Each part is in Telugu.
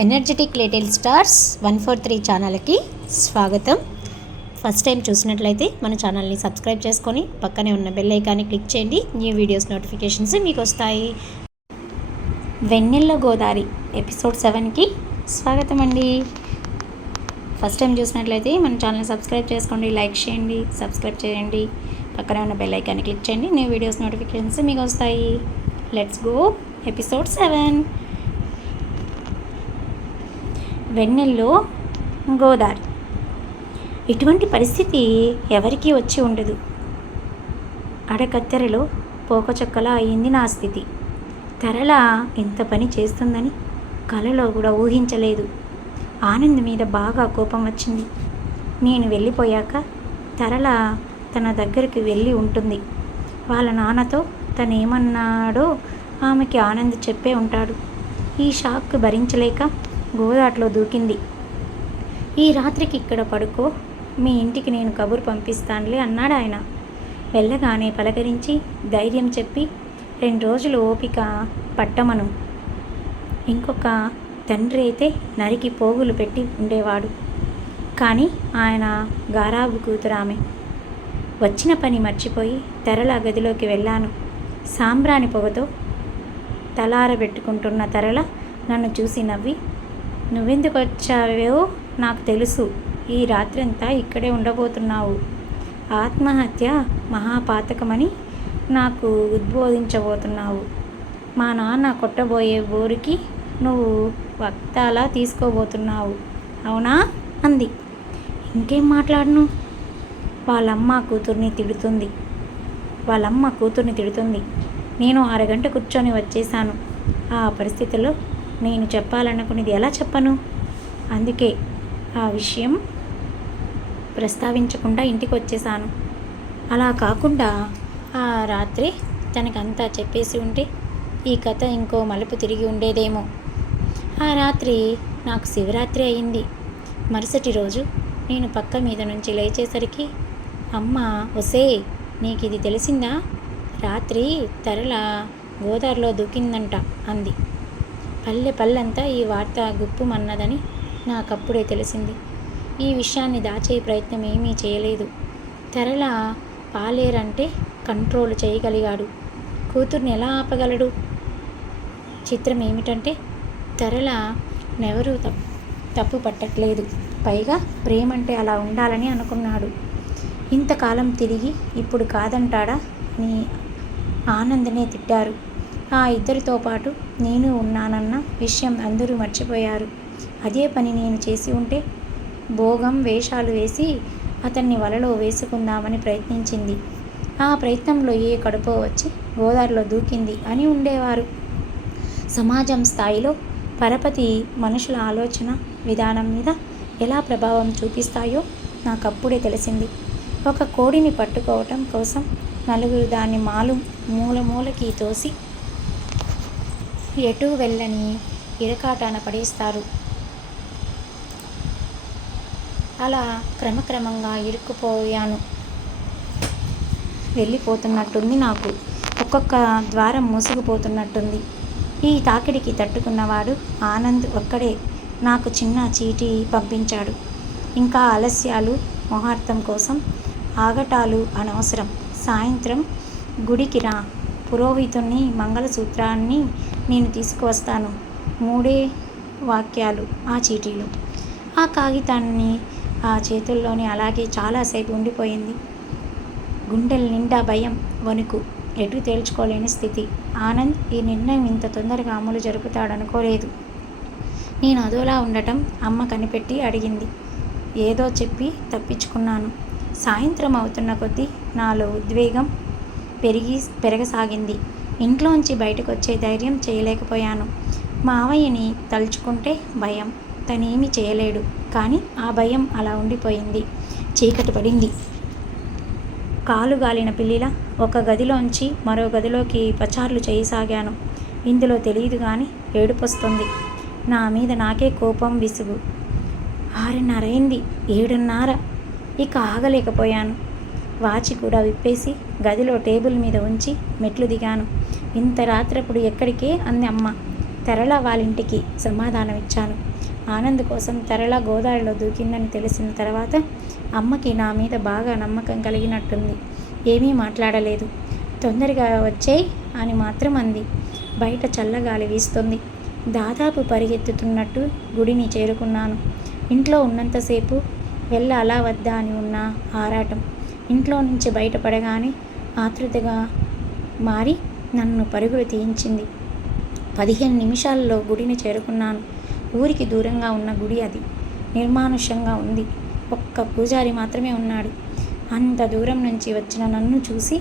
ఎనర్జెటిక్ లిటిల్ స్టార్స్ 143 ఛానల్కి స్వాగతం. ఫస్ట్ టైం చూసినట్లయితే మన ఛానల్ని సబ్స్క్రైబ్ చేసుకొని పక్కనే ఉన్న బెల్ ఐకాన్ని క్లిక్ చేయండి. న్యూ వీడియోస్ నోటిఫికేషన్స్ మీకు వస్తాయి. వెన్నెల్లో గోదారి ఎపిసోడ్ 7కి స్వాగతం అండి. ఫస్ట్ టైం చూసినట్లయితే మన ఛానల్ని సబ్స్క్రైబ్ చేసుకోండి, లైక్ చేయండి, సబ్స్క్రైబ్ చేయండి, పక్కనే ఉన్న బెల్ ఐకాన్ని క్లిక్ చేయండి. న్యూ వీడియోస్ నోటిఫికేషన్స్ మీకు వస్తాయి. Let's go episode 7. వెన్నెల్లో గోదారి. ఇటువంటి పరిస్థితి ఎవరికీ వచ్చి ఉండదు. అడకత్తెరలో పోకచొక్కలా అయింది నా స్థితి. తరళ ఇంత పని చేస్తుందని కలలో కూడా ఊహించలేదు. ఆనంద్ మీద బాగా కోపం వచ్చింది. నేను వెళ్ళిపోయాక తరళ తన దగ్గరికి వెళ్ళి ఉంటుంది. వాళ్ళ నాన్నతో తను ఏమన్నాడో ఆమెకి ఆనంద్ చెప్పే ఉంటాడు. ఈ షాక్ భరించలేక గోదాట్లో దూకింది. ఈ రాత్రికి ఇక్కడ పడుకో, మీ ఇంటికి నేను కబురు పంపిస్తానులే అన్నాడు ఆయన. వెళ్ళగానే పలకరించి ధైర్యం చెప్పి 2 రోజులు ఓపిక పట్టమను. ఇంకొక తండ్రి అయితే నరికి పోగులు పెట్టి ఉండేవాడు. కానీ ఆయన గారాబు కూతురామె. వచ్చిన పని మర్చిపోయి తరళ గదిలోకి వెళ్ళాను. సాంబ్రాణి పొగతో తలారబెట్టుకుంటున్న తరళ నన్ను చూసి నవ్వి, నువ్వెందుకు వచ్చావో నాకు తెలుసు. ఈ రాత్రంతా ఇక్కడే ఉండబోతున్నావు. ఆత్మహత్య మహాపాతకమని నాకు ఉద్బోధించబోతున్నావు. మా నాన్న కొట్టబోయే బోరుకి నువ్వు వక్తాలా తీసుకోబోతున్నావు, అవునా అంది. ఇంకేం మాట్లాడను. వాళ్ళమ్మ కూతుర్ని తిడుతుంది. నేను అరగంట కూర్చొని వచ్చేసాను. ఆ పరిస్థితిలో నేను చెప్పాలనుకునేది ఎలా చెప్పను? అందుకే ఆ విషయం ప్రస్తావించకుండా ఇంటికి వచ్చేసాను. అలా కాకుండా ఆ రాత్రి తనకంతా చెప్పేసి ఉంటే ఈ కథ ఇంకో మలుపు తిరిగి ఉండేదేమో. ఆ రాత్రి నాకు శివరాత్రి అయింది. మరుసటి రోజు నేను పక్క మీద నుంచి లేచేసరికి అమ్మ, ఒసే నీకు ఇది తెలిసిందా? రాత్రి తరళ గోదావరిలో దూకిందంట అంది. పల్లెంతా ఈ వార్త గుప్పుమన్నదని నాకప్పుడే తెలిసింది. ఈ విషయాన్ని దాచే ప్రయత్నం ఏమీ చేయలేదు. తరళ పాలేరంటే కంట్రోల్ చేయగలిగాడు. కూతుర్ని ఎలా ఆపగలడు? చిత్రం ఏమిటంటే తరళ నెవరూ తప్పు పట్టట్లేదు. పైగా ప్రేమంటే అలా ఉండాలని అనుకున్నాడు. ఇంతకాలం తిరిగి ఇప్పుడు కాదంటాడా అని ఆనందనే తిట్టారు. ఆ ఇద్దరితో పాటు నేను ఉన్నానన్న విషయం అందరూ మర్చిపోయారు. అదే పని నేను చేసి ఉంటే భోగం వేషాలు వేసి అతన్ని వలలో వేసుకుందామని ప్రయత్నించింది. ఆ ప్రయత్నంలో ఏ కడుపో వచ్చి గోదావరిలో దూకింది అని ఉండేవారు. సమాజం స్థాయిలో పరపతి మనుషుల ఆలోచన విధానం మీద ఎలా ప్రభావం చూపిస్తాయో నాకప్పుడే తెలిసింది. ఒక కోడిని పట్టుకోవటం కోసం నలుగురు దాన్ని మూలకి తోసి ఎటు వెళ్ళని ఇరకాటాన పడేస్తారు. అలా క్రమక్రమంగా ఇరుక్కుపోయాను. వెళ్ళిపోతున్నట్టుంది నాకు. ఒక్కొక్క ద్వారం మూసుకుపోతున్నట్టుంది. ఈ తాకిడికి తట్టుకున్నవాడు ఆనంద్ ఒక్కడే. నాకు చిన్న చీటీ పంపించాడు. ఇంకా ఆలస్యాలు, ముహూర్తం కోసం ఆగటాలు అనవసరం. సాయంత్రం గుడికి రా, పురోహితుణ్ణి, మంగళసూత్రాన్ని నేను తీసుకువస్తాను. 3 వాక్యాలు ఆ చీటీలో. ఆ కాగితాన్ని ఆ చేతుల్లోనే అలాగే చాలాసేపు ఉండిపోయింది. గుండెల నిండా భయం, వణుకు, ఎటు తేల్చుకోలేని స్థితి. ఆనంద్ ఈ నిర్ణయం ఇంత తొందరగా అమలు జరుపుతాడనుకోలేదు. నేను అదోలా ఉండటం అమ్మ కనిపెట్టి అడిగింది. ఏదో చెప్పి తప్పించుకున్నాను. సాయంత్రం అవుతున్న కొద్దీ నాలో ఉద్వేగం పెరగసాగింది. ఇంట్లోంచి బయటకు వచ్చే ధైర్యం చేయలేకపోయాను. మావయ్యని తలుచుకుంటే భయం. తనేమీ చేయలేడు. కానీ ఆ భయం అలా ఉండిపోయింది. చీకటి పడింది. కాలుగాలిన పిల్లిలా ఒక గదిలోంచి మరో గదిలోకి పచార్లు చేయసాగాను. ఇందులో తెలియదు కానీ ఏడుపొస్తుంది. నా మీద నాకే కోపం, విసుగు. 6:30 అయింది. 7:30. ఇక ఆగలేకపోయాను. వాచి కూడా విప్పేసి గదిలో టేబుల్ మీద ఉంచి మెట్లు దిగాను. ఇంత రాత్రప్పుడు ఎక్కడికే అంది అమ్మ. తరళ వాళ్ళింటికి సమాధానం ఇచ్చాను. ఆనంద్ కోసం తరళ గోదావరిలో దూకిందని తెలిసిన తర్వాత అమ్మకి నా మీద బాగా నమ్మకం కలిగినట్టుంది. ఏమీ మాట్లాడలేదు. తొందరగా వచ్చేయ్ అని మాత్రం అంది. బయట చల్లగాలి వీస్తుంది. దాదాపు పరిగెత్తుతున్నట్టు గుడిని చేరుకున్నాను. ఇంట్లో ఉన్నంతసేపు వెళ్ళాలా వద్దా అని ఉన్న ఆరాటం ఇంట్లో నుంచి బయటపడగానే ఆతృతగా మారి నన్ను పరుగులు తీయించింది. 15 నిమిషాల్లో గుడిని చేరుకున్నాను. ఊరికి దూరంగా ఉన్న గుడి అది. నిర్మానుష్యంగా ఉంది. ఒక్క పూజారి మాత్రమే ఉన్నాడు. అంత దూరం నుంచి వచ్చిన నన్ను చూసి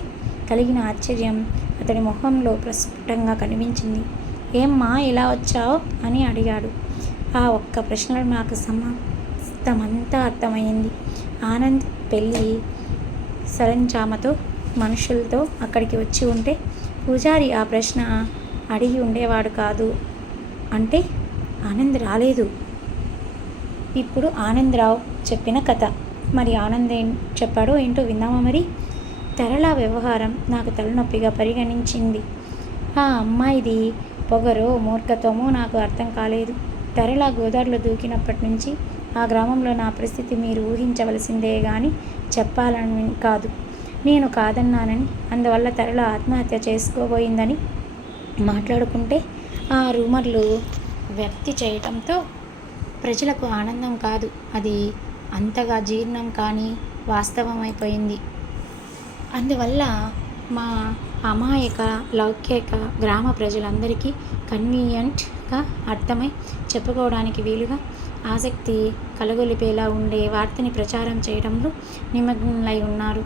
కలిగిన ఆశ్చర్యం అతడి మొహంలో ప్రస్ఫుటంగా కనిపించింది. ఏమ్మా ఇలా వచ్చావు అని అడిగాడు. ఆ ఒక్క ప్రశ్నలో నాకు సమస్తమంతా అర్థమైంది. ఆనంద్ పెళ్ళి సరంజామతో మనుషులతో అక్కడికి వచ్చి ఉంటే పూజారి ఆ ప్రశ్న అడిగి ఉండేవాడు కాదు. అంటే ఆనంద్ రాలేదు. ఇప్పుడు ఆనందరావు చెప్పిన కథ. మరి ఆనంద్ ఏం చెప్పాడో ఏంటో విందామా మరి. తరళ వ్యవహారం నాకు తలనొప్పిగా పరిగణించింది. ఆ అమ్మాయిది పొగరో మూర్ఖత్వమో నాకు అర్థం కాలేదు. తరళ గోదావరిలో దూకినప్పటి నుంచి ఆ గ్రామంలో నా పరిస్థితి మీరు ఊహించవలసిందే కానీ చెప్పాలని కాదు. నేను కాదన్నానని, అందువల్ల తరళ ఆత్మహత్య చేసుకోబోయిందని మాట్లాడుకుంటే ఆ రూమర్లు వ్యాప్తి చేయటంతో ప్రజలకు ఆనందం కాదు, అది అంతగా జీర్ణం కానీ వాస్తవమైపోయింది. అందువల్ల మా అమాయక లౌకిక గ్రామ ప్రజలందరికీ కన్వీనియంట్గా అర్థమై చెప్పుకోవడానికి వీలుగా ఆసక్తి కలగొలిపేలా ఉండే వార్తని ప్రచారం చేయడంలో నిమగ్నమై ఉన్నారు.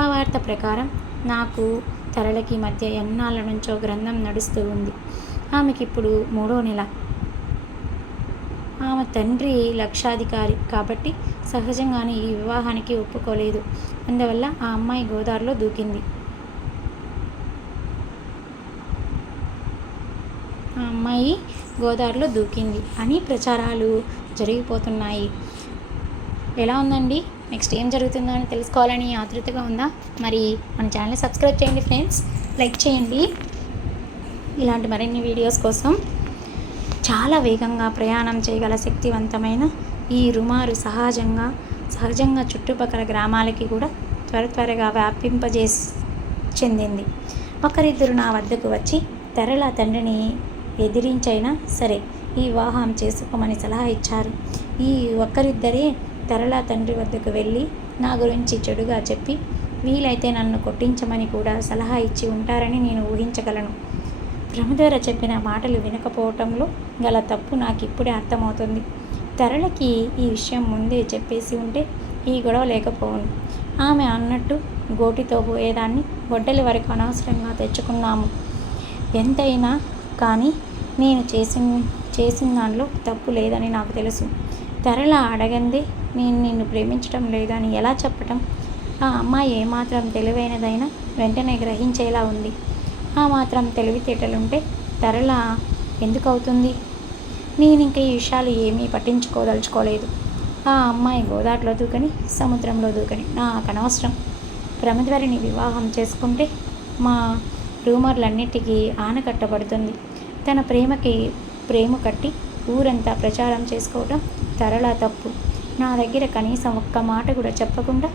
ఆ వార్త ప్రకారం నాకు తరళకి మధ్య ఎన్నాళ్ళ నుంచో గ్రంథం నడుస్తూ ఉంది. ఆమెకిప్పుడు 3వ నెల. ఆమె తండ్రి లక్షాధికారి కాబట్టి సహజంగానే ఈ వివాహానికి ఒప్పుకోలేదు. అందువల్ల ఆ అమ్మాయి గోదావరిలో దూకింది. అని ప్రచారాలు జరిగిపోతున్నాయి. ఎలా ఉందండి? నెక్స్ట్ ఏం జరుగుతుందో అని తెలుసుకోవాలని ఆతృతగా ఉందా? మరి మన ఛానల్ని సబ్స్క్రైబ్ చేయండి ఫ్రెండ్స్, లైక్ చేయండి. ఇలాంటి మరిన్ని వీడియోస్ కోసం చాలా వేగంగా ప్రయాణం చేయగల శక్తివంతమైన ఈ రుమారు సహజంగా చుట్టుపక్కల గ్రామాలకి కూడా త్వరగా చెందింది. ఒకరిద్దరు నా వద్దకు వచ్చి తరళ తండ్రిని ఎదిరించైనా సరే ఈ వివాహం చేసుకోమని సలహా ఇచ్చారు. ఈ ఒక్కరిద్దరే తరళ తండ్రి వద్దకు వెళ్ళి నా గురించి చెడుగా చెప్పి వీలైతే నన్ను కొట్టించమని కూడా సలహా ఇచ్చి ఉంటారని నేను ఊహించగలను. ప్రమదవర చెప్పిన మాటలు వినకపోవటంలో గల తప్పు నాకు ఇప్పుడే అర్థమవుతుంది. తరళకి ఈ విషయం ముందే చెప్పేసి ఉంటే ఈ గొడవ లేకపోవును. ఆమె అన్నట్టు గోటితో పోయేదాన్ని గొడ్డలి వరకు అనవసరంగా తెచ్చుకున్నాము. ఎంతైనా కానీ నేను చేసిన దానిలో తప్పు లేదని నాకు తెలుసు. తరళ అడగందే నేను నిన్ను ప్రేమించడం లేదని ఎలా చెప్పటం? ఆ అమ్మాయి ఏమాత్రం తెలివైనదైనా వెంటనే గ్రహించేలా ఉంది. ఆ మాత్రం తెలివితేటలుంటే తరళ ఎందుకు అవుతుంది? నేను ఇంకా ఈ విషయాలు ఏమీ పట్టించుకోదలుచుకోలేదు. ఆ అమ్మాయి గోదావరిలో దూకని సముద్రంలో దూకని నాకు అనవసరం. ప్రమద్వరిని వివాహం చేసుకుంటే మా రూమర్లన్నిటికీ ఆనకట్టబడుతుంది. తన ప్రేమకి ప్రేమ కట్టి ఊరంతా ప్రచారం చేసుకోవడం తరళ తప్పు. నా దగ్గర కనీసం ఒక్క మాట కూడా చెప్పకుండా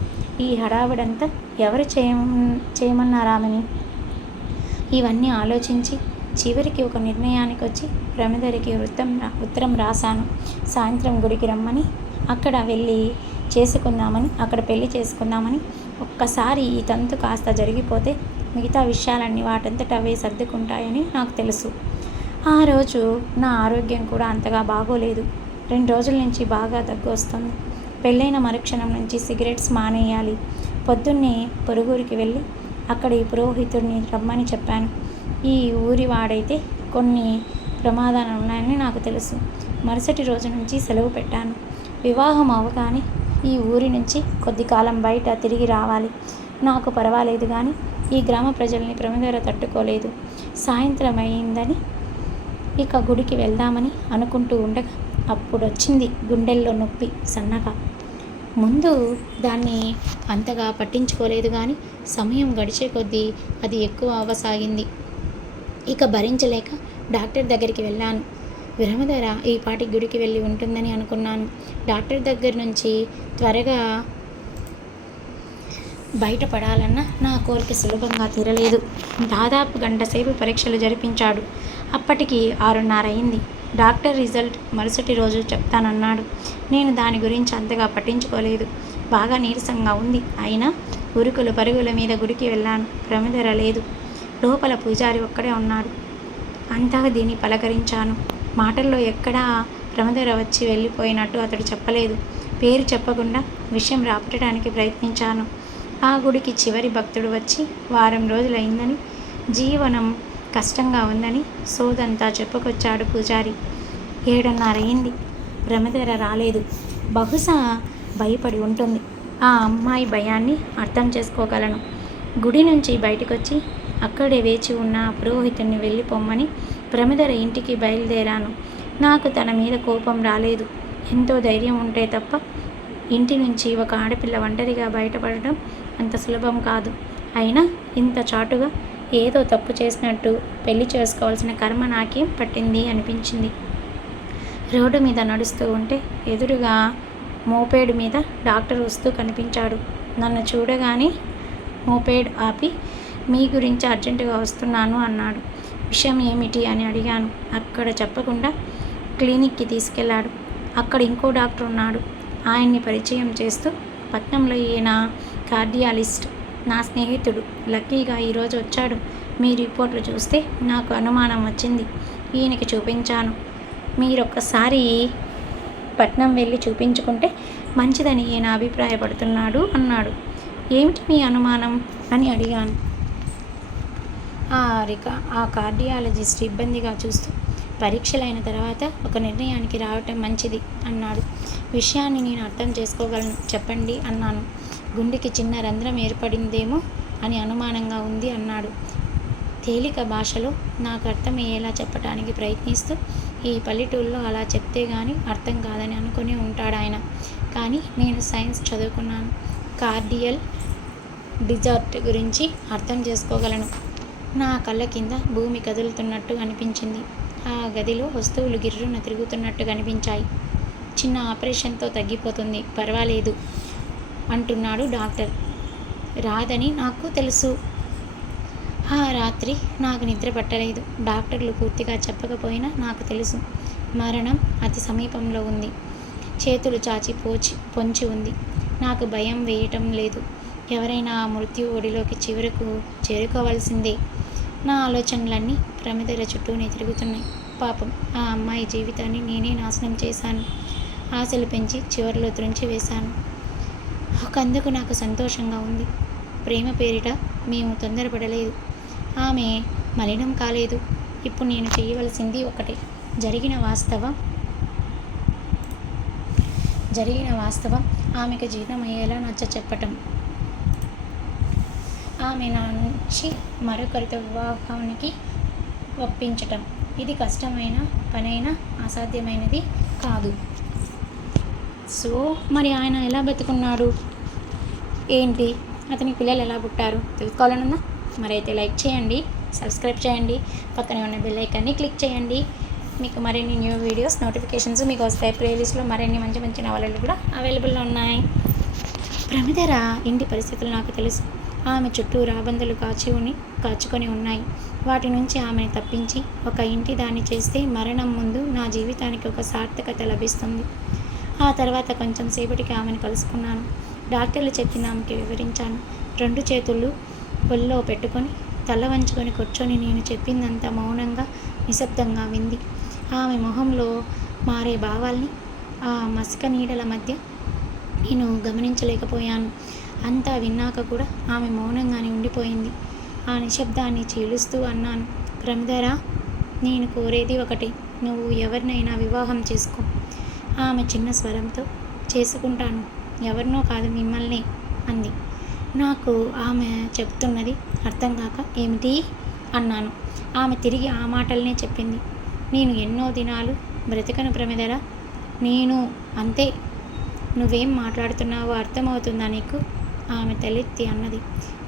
ఈ హడావిడంతా ఎవరు చేయమన్నారామని ఇవన్నీ ఆలోచించి చివరికి ఒక నిర్ణయానికి వచ్చి ప్రమదరికి ఉత్తరం రాశాను. సాయంత్రం గుడికి రమ్మని, అక్కడ పెళ్ళి చేసుకుందామని. ఒక్కసారి ఈ తంతు కాస్త జరిగిపోతే మిగతా విషయాలన్నీ వాటంతట అవే సర్దుకుంటాయని నాకు తెలుసు. ఆ రోజు నా ఆరోగ్యం కూడా అంతగా బాగోలేదు. 2 రోజుల నుంచి బాగా దగ్గు వస్తుంది. పెళ్ళైన మరుక్షణం నుంచి సిగరెట్స్ మానేయాలి. పొద్దున్నే పొరుగురికి వెళ్ళి అక్కడి పురోహితుడిని రమ్మని చెప్పాను. ఈ ఊరి వాడైతే కొన్ని ప్రమాదాలు ఉన్నాయని నాకు తెలుసు. మరుసటి రోజు నుంచి సెలవు పెట్టాను. వివాహం అవగానే ఈ ఊరి నుంచి కొద్ది కాలం బయట తిరిగి రావాలి. నాకు పర్వాలేదు కానీ ఈ గ్రామ ప్రజల్ని ప్రమదవర తట్టుకోలేదు. సాయంత్రం అయిందని ఇక గుడికి వెళ్దామని అనుకుంటూ ఉండగా అప్పుడొచ్చింది గుండెల్లో నొప్పి సన్నగా. ముందు దాన్ని అంతగా పట్టించుకోలేదు కానీ సమయం గడిచే కొద్దీ అది ఎక్కువ అవ్వసాగింది. ఇక భరించలేక డాక్టర్ దగ్గరికి వెళ్ళాను. విరమధర ఈ పాటి గుడికి వెళ్ళి ఉంటుందని అనుకున్నాను. డాక్టర్ దగ్గర నుంచి త్వరగా బయటపడాలన్న నా కోరిక సులభంగా తీరలేదు. దాదాపు గంట సేపు పరీక్షలు జరిపించాడు. అప్పటికి 6:30 అయింది. డాక్టర్ రిజల్ట్ మరుసటి రోజు చెప్తానన్నాడు. నేను దాని గురించి అంతగా పట్టించుకోలేదు. బాగా నీరసంగా ఉంది. అయినా ఉరుకులు పరుగుల మీద గుడికి వెళ్ళాను. ప్రమిదర లేదు. లోపల పూజారి ఒక్కడే ఉన్నాడు. అంతా దీన్ని పలకరించాను. మాటల్లో ఎక్కడా ప్రమదర వచ్చి వెళ్ళిపోయినట్టు అతడు చెప్పలేదు. పేరు చెప్పకుండా విషయం రాపట్టడానికి ప్రయత్నించాను. ఆ గుడికి చివరి భక్తుడు వచ్చి వారం రోజులైందని, జీవనం కష్టంగా ఉందని సోదంతా చెప్పుకొచ్చాడు పూజారి. 7:30 అయింది. ప్రమదర రాలేదు. బహుశా భయపడి ఉంటుంది. ఆ అమ్మాయి భయాన్ని అర్థం చేసుకోగలను. గుడి నుంచి బయటకొచ్చి అక్కడే వేచి ఉన్న పురోహితుడిని వెళ్ళిపోమ్మని ప్రమదర ఇంటికి బయలుదేరాను. నాకు తన మీద కోపం రాలేదు. ఎంతో ధైర్యం ఉంటే తప్ప ఇంటి నుంచి ఒక ఆడపిల్ల ఒంటరిగా బయటపడడం అంత సులభం కాదు. అయినా ఇంత చాటుగా ఏదో తప్పు చేసినట్టు పెళ్లి చేసుకోవాల్సిన కర్మ నాకేం పట్టింది అనిపించింది. రోడ్డు మీద నడుస్తూ ఉంటే ఎదురుగా మోపేడ్ మీద డాక్టర్ వస్తూ కనిపించాడు. నన్ను చూడగానే మోపేడ్ ఆపి, మీ గురించి అర్జెంటుగా వస్తున్నాను అన్నాడు. విషయం ఏమిటి అని అడిగాను. అక్కడ చెప్పకుండా క్లినిక్కి తీసుకెళ్లాడు. అక్కడ ఇంకో డాక్టర్ ఉన్నాడు. ఆయన్ని పరిచయం చేస్తూ, పట్నంలో ఈయన కార్డియాలిస్ట్, నా స్నేహితుడు. లక్కీగా ఈరోజు వచ్చాడు. మీ రిపోర్ట్లు చూస్తే నాకు అనుమానం వచ్చింది. ఈయనకి చూపించాను. మీరొక్కసారి పట్నం వెళ్ళి చూపించుకుంటే మంచిదని ఈయన అభిప్రాయపడుతున్నాడు అన్నాడు. ఏమిటి మీ అనుమానం అని అడిగాను. ఆ కార్డియాలజిస్ట్ ఇబ్బందిగా చూస్తూ, పరీక్షలైన తర్వాత ఒక నిర్ణయానికి రావటం మంచిది అన్నాడు. విషయాన్ని నేను అర్థం చేసుకోగలను, చెప్పండి అన్నాను. గుండెకి చిన్న రంధ్రం ఏర్పడిందేమో అని అనుమానంగా ఉంది అన్నాడు. తేలిక భాషలో నాకు అర్థమయ్యేలా చెప్పడానికి ప్రయత్నిస్తూ, ఈ పల్లెటూళ్ళలో అలా చెప్తే గానీ అర్థం కాదని అనుకుని ఉంటాడాయన. కానీ నేను సైన్స్ చదువుకున్నాను. కార్డియల్ డిజార్ట్ గురించి అర్థం చేసుకోగలను. నా కళ్ళ కింద భూమి కదులుతున్నట్టు అనిపించింది. ఆ గదిలో వస్తువులు గిర్రున తిరుగుతున్నట్టు కనిపించాయి. చిన్న ఆపరేషన్తో తగ్గిపోతుంది, పర్వాలేదు అంటున్నాడు డాక్టర్. రాదని నాకు తెలుసు. ఆ రాత్రి నాకు నిద్ర పట్టలేదు. డాక్టర్లు పూర్తిగా చెప్పకపోయినా నాకు తెలుసు. మరణం అతి సమీపంలో ఉంది. చేతులు చాచి పొంచి ఉంది. నాకు భయం వేయటం లేదు. ఎవరైనా ఆ మృత్యు ఒడిలోకి చివరకు చేరుకోవాల్సిందే. నా ఆలోచనలన్నీ ప్రమిదల చుట్టూనే తిరుగుతున్నాయి. పాపం ఆ అమ్మాయి జీవితాన్ని నేనే నాశనం చేశాను. ఆశలు పెంచి చివరిలో త్రుంచి వేశాను. ఒకందుకు నాకు సంతోషంగా ఉంది. ప్రేమ పేరిట మేము తొందరపడలేదు. ఆమె మలినం కాలేదు. ఇప్పుడు నేను చేయవలసింది ఒకటే, జరిగిన వాస్తవం ఆమెకు జీర్ణమయ్యేలా నచ్చచెప్పటం. ఆమె నా నుంచి మరొకరితో వివాహానికి ఒప్పించటం. ఇది కష్టమైన పనైనా అసాధ్యమైనది కాదు. సో మరి ఆయన ఎలా బతుకున్నాడు ఏంటి, అతనికి పిల్లలు ఎలా పుట్టారు తెలుసుకోవాలనుందా? మరైతే లైక్ చేయండి, సబ్స్క్రైబ్ చేయండి, పక్కనే ఉన్న బెల్ ఐకాన్ని క్లిక్ చేయండి. మీకు మరిన్ని న్యూ వీడియోస్ నోటిఫికేషన్స్ మీకు వస్తాయి. ప్లేలిస్ట్లో మరిన్ని మంచి మంచి నవలలు కూడా అవైలబుల్లో ఉన్నాయి. ప్రమిదర ఇంటి పరిస్థితులు నాకు తెలుసు. ఆమె చుట్టూ రాబందులు కాచుకొని ఉన్నాయి. వాటి నుంచి ఆమెను తప్పించి ఒక ఇంటి దాన్ని చేస్తే మరణం ముందు నా జీవితానికి ఒక సార్థకత లభిస్తుంది. ఆ తర్వాత కొంచెం సేపటికి ఆమెను కలుసుకున్నాను. డాక్టర్లు చెప్పిన ఆమెకి వివరించాను. 2 చేతులు ఒళ్ళో పెట్టుకొని తల వంచుకొని కూర్చొని నేను చెప్పిందంతా మౌనంగా నిశ్శబ్దంగా వింది. ఆమె మొహంలో మారే భావాల్ని ఆ మసక నీడల మధ్య నేను గమనించలేకపోయాను. అంతా విన్నాక కూడా ఆమె మౌనంగానే ఉండిపోయింది. ఆ నిశ్శబ్దాన్ని చీలుస్తూ అన్నాను, ప్రమిదర, నేను కోరేది ఒకటే, నువ్వు ఎవరినైనా వివాహం చేసుకో. ఆమె చిన్న స్వరంతో, చేసుకుంటాను, ఎవరినో కాదు మిమ్మల్నే అంది. నాకు ఆమె చెప్తున్నది అర్థం కాక ఏమిటి అన్నాను. ఆమె తిరిగి ఆ మాటలనే చెప్పింది. నేను ఎన్నో దినాలు బ్రతకను ప్రమిదర. నేను అంతే. నువ్వేం మాట్లాడుతున్నావో అర్థమవుతుందా నీకు? ఆమె తలెత్తి అన్నది.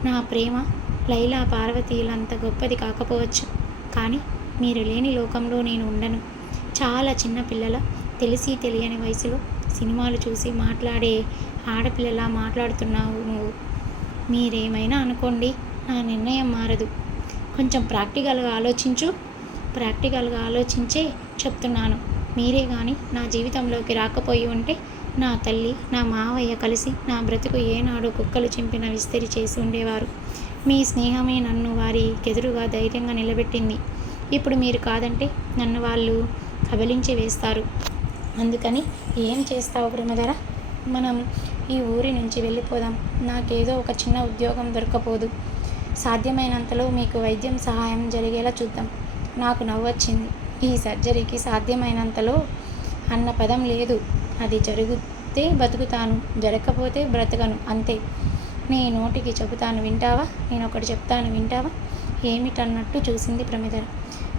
నా ప్రేమ లైలా పార్వతీలంత గొప్పది కాకపోవచ్చు, కానీ మీరు లేని లోకంలో నేను ఉండను. చాలా చిన్న పిల్లల తెలిసి తెలియని వయసులో సినిమాలు చూసి మాట్లాడే ఆడపిల్లలా మాట్లాడుతున్నావు నువ్వు. మీరేమైనా అనుకోండి, నా నిర్ణయం మారదు. కొంచెం ప్రాక్టికల్గా ఆలోచించే చెప్తున్నాను. మీరే కానీ నా జీవితంలోకి రాకపోయి ఉంటే నా తల్లి, నా మావయ్య కలిసి నా బ్రతుకు ఏనాడు కుక్కలు చింపిన విస్తరి చేసి ఉండేవారు. మీ స్నేహమే నన్ను వారికెదురుగా ధైర్యంగా నిలబెట్టింది. ఇప్పుడు మీరు కాదంటే నన్ను వాళ్ళు కబలించి వేస్తారు. అందుకని ఏం చేస్తావు ప్రమధర? మనం ఈ ఊరి నుంచి వెళ్ళిపోదాం. నాకేదో ఒక చిన్న ఉద్యోగం దొరకపోదు. సాధ్యమైనంతలో మీకు వైద్యం సహాయం జరిగేలా చూద్దాం. నాకు నవ్వొచ్చింది. ఈ సర్జరీకి సాధ్యమైనంతలో అన్న పదం లేదు. అది జరిగితే బతుకుతాను, జరగకపోతే బ్రతకను, అంతే. నీ నోటికి చెబుతాను వింటావా? నేను ఒకటి చెప్తాను వింటావా? ఏమిటన్నట్టు చూసింది ప్రమిధర.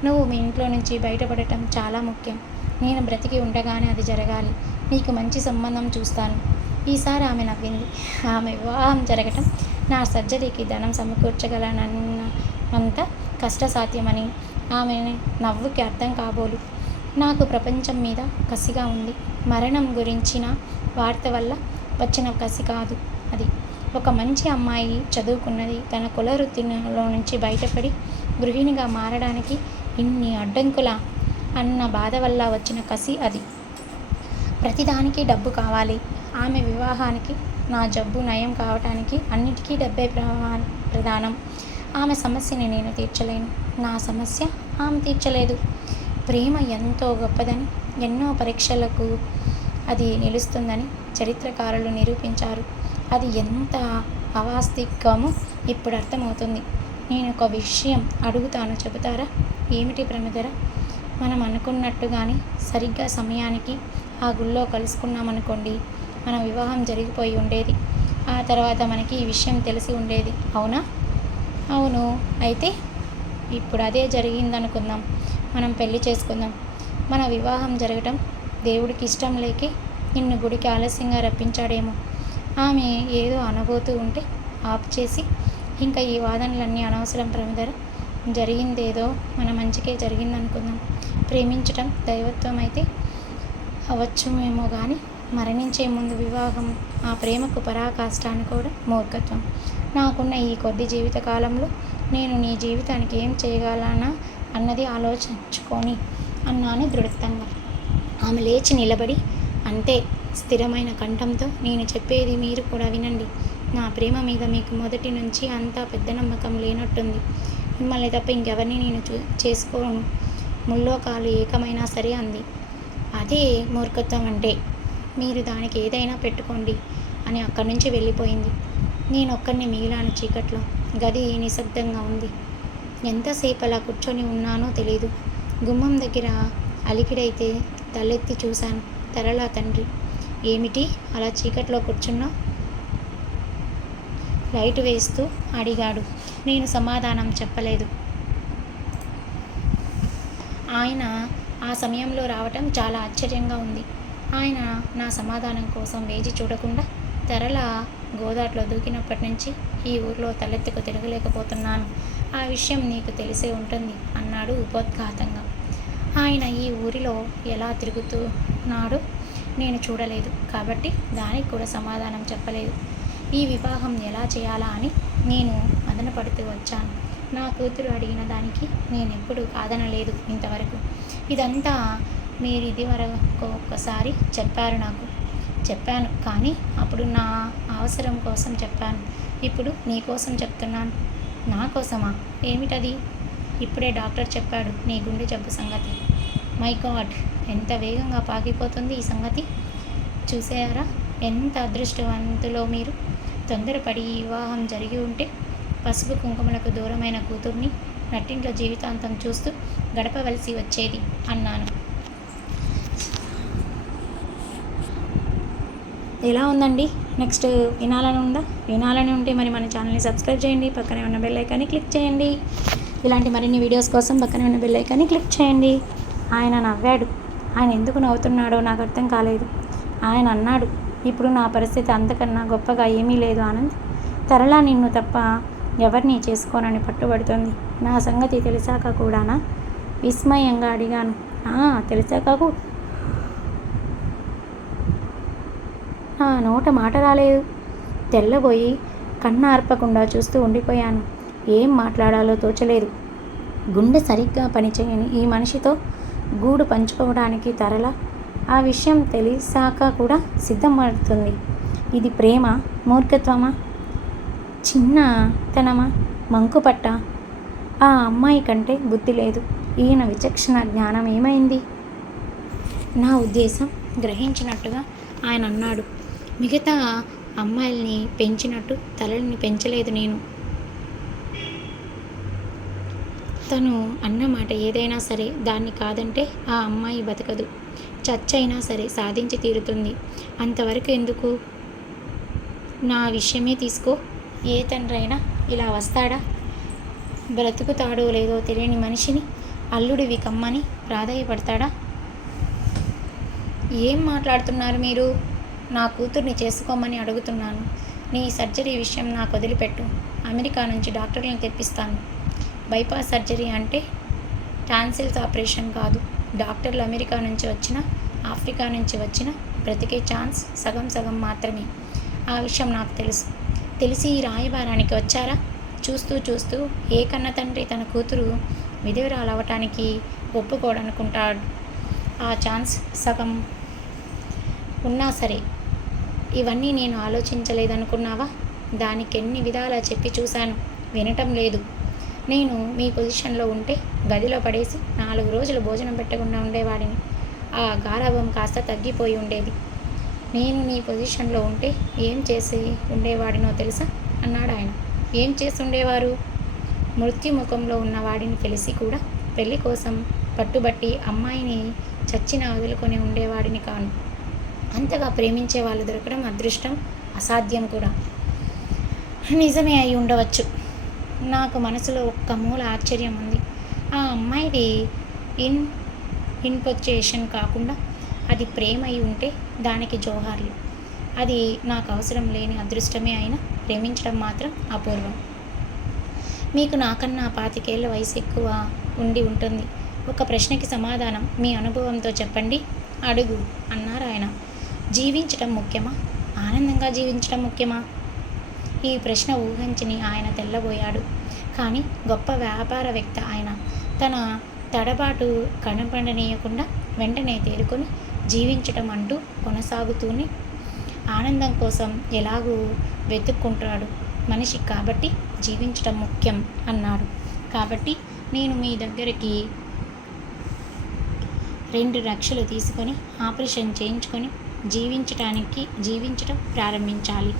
నువ్వు మీ ఇంట్లో నుంచి బయటపడటం చాలా ముఖ్యం. నేను బ్రతికి ఉండగానే అది జరగాలి. నీకు మంచి సంబంధం చూస్తాను. ఈసారి ఆమె నవ్వింది. ఆమె వివాహం జరగటం నా సర్జరీకి ధనం సమకూర్చగలనంత కష్టసాధ్యమని ఆమె నవ్వుకి అర్థం కాబోలు. నాకు ప్రపంచం మీద కసిగా ఉంది. మరణం గురించిన వార్త వల్ల వచ్చిన కసి కాదు అది. ఒక మంచి అమ్మాయి చదువుకున్నది, తన కుల వృత్తిలో నుంచి బయటపడి గృహిణిగా మారడానికి ఇన్ని అడ్డంకుల అన్న బాధ వల్ల వచ్చిన కసి అది. ప్రతిదానికి డబ్బు కావాలి. ఆమె వివాహానికి, నా జబ్బు నయం కావటానికి అన్నిటికీ డబ్బే ప్రధానం. ఆమె సమస్యని నేను తీర్చలేను. నా సమస్య ఆమె తీర్చలేదు. ప్రేమ ఎంతో గొప్పదని, ఎన్నో పరీక్షలకు అది నిలుస్తుందని చరిత్రకారులు నిరూపించారు. అది ఎంత అవాస్తవికమో ఇప్పుడు అర్థమవుతుంది. నేను ఒక విషయం అడుగుతాను, చెబుతారా? ఏమిటి ప్రమధర? మనం అనుకున్నట్టుగానే సరిగ్గా సమయానికి ఆ గుళ్ళో కలుసుకున్నామనుకోండి, మన వివాహం జరిగిపోయి ఉండేది. ఆ తర్వాత మనకి ఈ విషయం తెలిసి ఉండేది. అవునా? అవును. అయితే ఇప్పుడు అదే జరిగిందనుకుందాం. మనం పెళ్లి చేసుకుందాం. మన వివాహం జరగటం దేవుడికి ఇష్టం లేకే నిన్ను గుడికి ఆలస్యంగా రప్పించాడేమో. ఆమె ఏదో అనబోతూ ఉంటే ఆపు చేసి, ఇంకా ఈ వాదనలన్నీ అనవసరం ప్రమధర. జరిగిందేదో మన మంచికే జరిగిందనుకుందాం. ప్రేమించటం దైవత్వం అయితే అవ్వచ్చుమేమో కానీ మరణించే ముందు వివాహం ఆ ప్రేమకు పరాకాష్ట అనుకోవడం మూర్ఖత్వం. నాకున్న ఈ కొద్ది జీవితకాలంలో నేను నీ జీవితానికి ఏం చేయగలనా అన్నది ఆలోచించుకొని అన్నాను దృఢంగా. ఆమె లేచి నిలబడి అంతే స్థిరమైన కంఠంతో, నేను చెప్పేది మీరు కూడా వినండి. నా ప్రేమ మీద మీకు మొదటి నుంచి అంతా పెద్ద నమ్మకం లేనట్టుంది. మిమ్మల్ని తప్ప ఇంకెవరిని నేను చేసుకోను. ముల్లోకాలు ఏకమైనా సరే అంది. అదే మూర్ఖత్వం అంటే. మీరు దానికి ఏదైనా పెట్టుకోండి అని అక్కడి నుంచి వెళ్ళిపోయింది. నేను ఒక్కడిని మిగిలాను చీకట్లో. గది నిశ్శబ్దంగా ఉంది. ఎంతసేపు అలా కూర్చొని ఉన్నానో తెలీదు. గుమ్మం దగ్గర అలికిడైతే తలెత్తి చూశాను. తరళ తండ్రి. ఏమిటి అలా చీకట్లో కూర్చున్నావు? లైట్ వేస్తూ అడిగాడు. నేను సమాధానం చెప్పలేదు. ఆయన ఆ సమయంలో రావటం చాలా ఆశ్చర్యంగా ఉంది. ఆయన నా సమాధానం కోసం వేచి చూడకుండా తరళ గోదాట్లో దూకినప్పటి నుంచి ఈ ఊర్లో తలెత్తుకు తిరగలేకపోతున్నాను. ఆ విషయం నీకు తెలిసే ఉంటుంది అన్నాడు ఉపోద్ఘాతంగా. ఆయన ఈ ఊరిలో ఎలా తిరుగుతున్నాడో నేను చూడలేదు కాబట్టి దానికి కూడా సమాధానం చెప్పలేదు. ఈ వివాహం ఎలా చేయాలా అని నేను మదనపడుతూ వచ్చాను. నా కూతురు అడిగిన దానికి నేనెప్పుడు కాదనలేదు ఇంతవరకు. ఇదంతా మీరు ఇదివరకు ఒక్కసారి చెప్పారు నాకు. చెప్పాను కానీ అప్పుడు నా అవసరం కోసం చెప్పాను. ఇప్పుడు నీ కోసం చెప్తున్నాను. నా కోసమా? ఏమిటది? ఇప్పుడే డాక్టర్ చెప్పాడు నీ గుండె జబ్బు సంగతి. మై గాడ్, ఎంత వేగంగా పాకిపోతుంది ఈ సంగతి. చూసారా ఎంత అదృష్టవంతులో మీరు. తొందరపడి ఈ వివాహం జరిగి ఉంటే పసుపు కుంకుమలకు దూరమైన కూతుర్ని నట్టింట్లో జీవితాంతం చూస్తూ గడపవలసి వచ్చేది అన్నాను. ఎలా ఉందండి? నెక్స్ట్ వినాలని ఉందా? వినాలని ఉంటే మరి మన ఛానల్ని సబ్స్క్రైబ్ చేయండి. పక్కనే ఉన్న బెల్ ఐకాన్ని క్లిక్ చేయండి. ఇలాంటి మరిన్ని వీడియోస్ కోసం పక్కనే ఉన్న బెల్ ఐకాన్ని క్లిక్ చేయండి. ఆయన నవ్వాడు. ఆయన ఎందుకు నవ్వుతున్నాడో నాకు అర్థం కాలేదు. ఆయన అన్నాడు, ఇప్పుడు నా పరిస్థితి అంతకన్నా గొప్పగా ఏమీ లేదు ఆనంద్. తరళ నిన్ను తప్ప ఎవరిని చేసుకోనని పట్టుబడుతుంది. నా సంగతి తెలిసాక కూడానా? విస్మయంగా అడిగాను. తెలుసా కాకు. నా నోట మాట రాలేదు. తెల్లబోయి కన్ను ఆర్పకుండా చూస్తూ ఉండిపోయాను. ఏం మాట్లాడాలో తోచలేదు. గుండె సరిగ్గా పనిచేయని ఈ మనిషితో గూడు పంచుకోవడానికి తరల ఆ విషయం తెలిసాక కూడా సిద్ధపడుతుంది. ఇది ప్రేమ, మూర్ఖత్వమా, చిన్నతనమా, మంకుపట్ట? ఆ అమ్మాయి కంటే బుద్ధి లేదు. ఈయన విచక్షణ జ్ఞానం ఏమైంది? నా ఉద్దేశం గ్రహించినట్టుగా ఆయన అన్నాడు. మిగతా అమ్మాయిల్ని పెంచినట్టు తలని పెంచలేదు నేను. తను అన్నమాట ఏదైనా సరే దాన్ని కాదంటే ఆ అమ్మాయి బతకదు. చచ్చైనా సరే సాధించి తీరుతుంది. అంతవరకు ఎందుకు? నా విషయమే తీసుకో. ఏ తండ్రైనా ఇలా వస్తాడా? బ్రతుకుతాడో లేదో తెలియని మనిషిని అల్లుడివి కమ్మని ప్రాధాయపడతాడా? ఏం మాట్లాడుతున్నారు మీరు? నా కూతుర్ని చేసుకోమని అడుగుతున్నాను. నీ సర్జరీ విషయం నాకు వదిలిపెట్టు. అమెరికా నుంచి డాక్టర్లను తెప్పిస్తాను. బైపాస్ సర్జరీ అంటే టాన్సిల్స్ ఆపరేషన్ కాదు. డాక్టర్లు అమెరికా నుంచి వచ్చినా ఆఫ్రికా నుంచి వచ్చినా బ్రతికే ఛాన్స్ సగం సగం మాత్రమే. ఆ విషయం నాకు తెలుసు. తెలిసి ఈ రాయబారానికి వచ్చారా? చూస్తూ చూస్తూ ఏ కన్న తండ్రి తన కూతురు విధవరాలు అవ్వటానికి ఒప్పుకోడనుకుంటాడు. ఆ ఛాన్స్ సగం ఉన్నా సరే ఇవన్నీ నేను ఆలోచించలేదనుకున్నావా? దానికి ఎన్ని విధాలా చెప్పి చూశాను, వినటం లేదు. నేను మీ పొజిషన్లో ఉంటే గదిలో పడేసి 4 రోజులు భోజనం పెట్టకుండా ఉండేవాడిని. ఆ గారాబం కాస్త తగ్గిపోయి ఉండేది. నేను నీ పొజిషన్లో ఉంటే ఏం చేసి ఉండేవాడినో తెలుసా అన్నాడు ఆయన. ఏం చేసి ఉండేవారు? మృత్యుముఖంలో ఉన్నవాడిని తెలిసి కూడా పెళ్లి కోసం పట్టుబట్టి అమ్మాయిని చచ్చినా వదులుకొని ఉండేవాడిని కాను. అంతగా ప్రేమించే వాళ్ళు దొరకడం అదృష్టం, అసాధ్యం కూడా. నిజమే అయి ఉండవచ్చు. నాకు మనసులో ఒక్క మూల ఆశ్చర్యం ఉంది. ఆ అమ్మాయిది ఇన్ఫాచ్యుయేషన్ కాకుండా అది ప్రేమ అయి ఉంటే దానికి జోహార్లు. అది నాకు అవసరం లేని అదృష్టమే అయినా ప్రేమించడం మాత్రం అపూర్వం. మీకు నాకన్నా 25 ఏళ్ల వయసు ఎక్కువ ఉండి ఉంటుంది. ఒక ప్రశ్నకి సమాధానం మీ అనుభవంతో చెప్పండి. అడుగు అన్నారు ఆయన. జీవించటం ముఖ్యమా, ఆనందంగా జీవించటం ముఖ్యమా? ఈ ప్రశ్న ఊహించని ఆయన తెల్లబోయాడు. కానీ గొప్ప వ్యాపారవేత్త ఆయన. తన తడబాటు కనపడనీయకుండా వెంటనే తేరుకొని జీవించటం అంటూ కొనసాగుతూనే ఆనందం కోసం ఎలాగూ వెతుక్కుంటాడు మనిషి. కాబట్టి జీవించటం ముఖ్యం అన్నాడు. కాబట్టి నేను మీ దగ్గరికి 2 లక్షలు తీసుకొని ఆపరేషన్ చేయించుకొని జీవించటం ప్రారంభించాలి.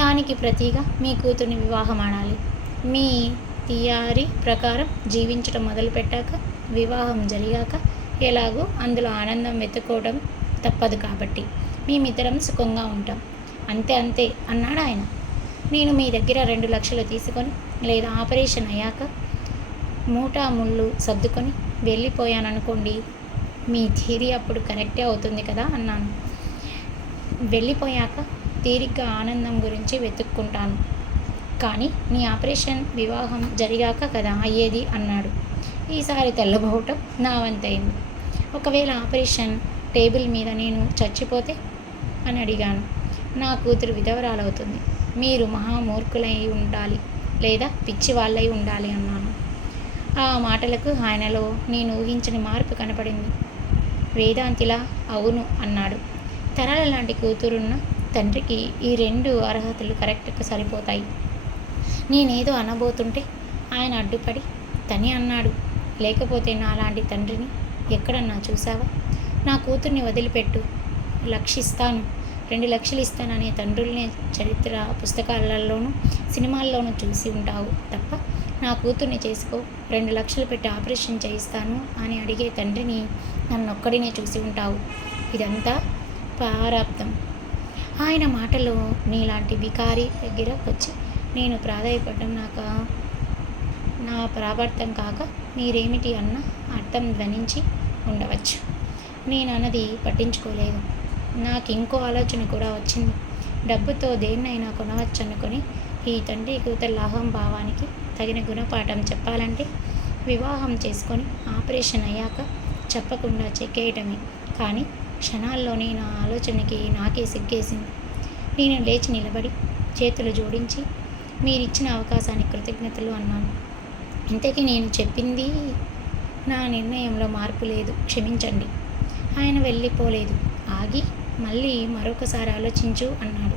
దానికి ప్రతిగా మీ కూతుర్ని వివాహం ఆడాలి. మీ థియరీ ప్రకారం జీవించటం మొదలుపెట్టాక వివాహం జరిగాక ఎలాగో అందులో ఆనందం వెతుక్కోవడం తప్పదు. కాబట్టి మేమిద్దరం సుఖంగా ఉంటాం. అంతే అన్నాడు ఆయన. నేను మీ దగ్గర 2 లక్షలు తీసుకొని లేదా ఆపరేషన్ అయ్యాక మూటా ముళ్ళు సర్దుకొని వెళ్ళిపోయాననుకోండి, మీ థియరీ అప్పుడు కరెక్టే అవుతుంది కదా అన్నాను. వెళ్ళిపోయాక తీరిగ్గా ఆనందం గురించి వెతుక్కుంటాను. కానీ నీ ఆపరేషన్ వివాహం జరిగాక కదా అయ్యేది అన్నాడు. ఈసారి తెల్లబోవటం నా వంతైంది. ఒకవేళ ఆపరేషన్ టేబుల్ మీద నేను చచ్చిపోతే అని అడిగాను. నా కూతురు విధవరాలవుతుంది. మీరు మహామూర్ఖులై ఉండాలి లేదా పిచ్చి వాళ్ళై ఉండాలి అన్నాను. ఆ మాటలకు ఆయనలో నేను ఊహించని మార్పు కనపడింది. వేదాంతిలా అవును అన్నాడు. తరాల లాంటి కూతురున్న తండ్రికి ఈ 2 అర్హతలు కరెక్ట్గా సరిపోతాయి. నేనేదో అనబోతుంటే ఆయన అడ్డుపడి తని అన్నాడు. లేకపోతే నాలాంటి తండ్రిని ఎక్కడన్నా చూసావా? నా కూతుర్ని వదిలిపెట్టు, లక్షిస్తాను, 2 లక్షలు ఇస్తాననే తండ్రుల్ని చరిత్ర పుస్తకాలలోనూ సినిమాల్లోనూ చూసి ఉంటావు తప్ప నా కూతుర్ని చేసుకో, 2 లక్షలు పెట్టి ఆపరేషన్ చేయిస్తాను అని అడిగే తండ్రిని నన్నొక్కడినే చూసి ఉంటావు. ఇదంతా ప్రారాబ్ధం. ఆయన మాటలో నీలాంటి బికారి దగ్గర వచ్చి నేను ప్రాధాయపడ్డం నా ప్రాబర్థం కాక మీరేమిటి అన్న అర్థం ధ్వనించి ఉండవచ్చు. నేను అన్నది పట్టించుకోలేదు. నాకు ఇంకో ఆలోచన కూడా వచ్చింది. డబ్బుతో దేన్నైనా కొనవచ్చు అనుకొని ఈ తండ్రి కూతుళ్ళ అహంభావానికి తగిన గుణపాఠం చెప్పాలంటే వివాహం చేసుకొని ఆపరేషన్ అయ్యాక చెప్పకుండా చెక్కేయటమే. కానీ క్షణాల్లోనే నా ఆలోచనకి నాకే సిగ్గేసింది. నేను లేచి నిలబడి చేతులు జోడించి మీరిచ్చిన అవకాశానికి కృతజ్ఞతలు అన్నాను. ఇంతకీ నేను చెప్పింది నా నిర్ణయంలో మార్పు లేదు, క్షమించండి. ఆయన వెళ్ళిపోలేదు. ఆగి మళ్ళీ మరొకసారి ఆలోచించు అన్నాడు.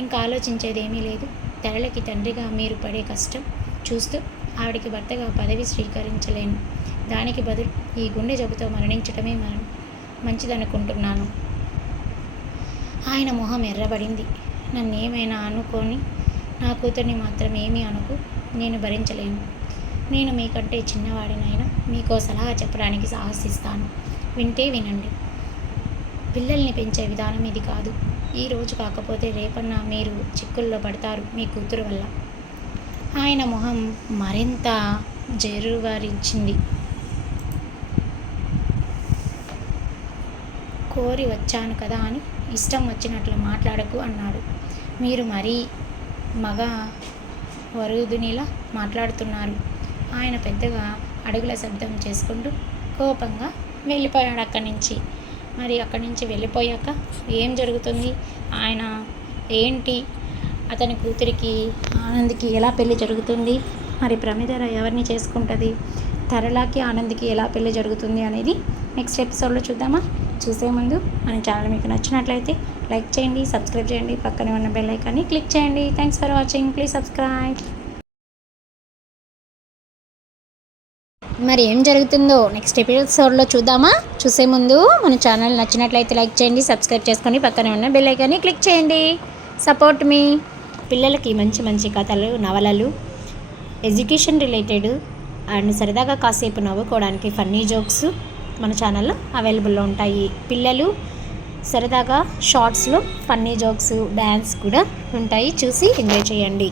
ఇంకా ఆలోచించేదేమీ లేదు. తెరలకి తండ్రిగా మీరు పడే కష్టం చూస్తూ ఆవిడికి భర్తగా పదవి స్వీకరించలేను. దానికి బదులు ఈ గుండె జబ్బుతో మరణించటమే మంచిదనుకుంటున్నాను. ఆయన మొహం ఎర్రబడింది. నన్నేమైనా అనుకొని నా కూతుర్ని మాత్రం ఏమీ అనుకు. నేను భరించలేను. నేను మీకంటే చిన్నవాడినైనా మీకో సలహా చెప్పడానికి సాహసిస్తాను. వింటే వినండి. పిల్లల్ని పెంచే విధానం ఇది కాదు. ఈ రోజు కాకపోతే రేపన్నా మీరు చిక్కుల్లో పడతారు మీ కూతురు వల్ల. ఆయన మొహం మరింత జరువరించింది. కోరి వచ్చాను కదా అని ఇష్టం వచ్చినట్లు మాట్లాడకు అన్నాడు. మీరు మరీ మగ వరుదునిలా మాట్లాడుతున్నారు. ఆయన పెద్దగా అడుగుల శబ్దం చేసుకుంటూ కోపంగా వెళ్ళిపోయాడు అక్కడి నుంచి. మరి అక్కడి నుంచి వెళ్ళిపోయాక ఏం జరుగుతుంది? ఆయన ఏంటి? అతని కూతురికి ఆనంద్కి ఎలా పెళ్లి జరుగుతుంది? మరి ప్రమిదర ఎవరిని చేసుకుంటుంది? తరళకి ఆనంద్కి ఎలా పెళ్లి జరుగుతుంది అనేది నెక్స్ట్ ఎపిసోడ్లో చూద్దామా? చూసే ముందు మన ఛానల్ మీకు నచ్చినట్లయితే లైక్ చేయండి, సబ్స్క్రైబ్ చేయండి, పక్కనే ఉన్న బెల్ ఐకాన్ని క్లిక్ చేయండి. Thanks for watching. Please subscribe. మరి ఏం జరుగుతుందో నెక్స్ట్ ఎపిసోడ్లో చూద్దామా? చూసే ముందు మన ఛానల్ నచ్చినట్లయితే లైక్ చేయండి, సబ్స్క్రైబ్ చేసుకొని పక్కనే ఉన్న బెల్ ఐకాన్ని క్లిక్ చేయండి. సపోర్ట్ మీ. పిల్లలకి మంచి మంచి కథలు, నవలలు, ఎడ్యుకేషన్ రిలేటెడ్ అండ్ సరదాగా కాసేపు నవ్వుకోవడానికి ఫన్నీ జోక్స్ మన ఛానల్లో అవైలబుల్లో ఉంటాయి. పిల్లలు సరదాగా షార్ట్స్లో ఫన్నీ జోక్స్, డ్యాన్స్ కూడా ఉంటాయి. చూసి ఎంజాయ్ చేయండి.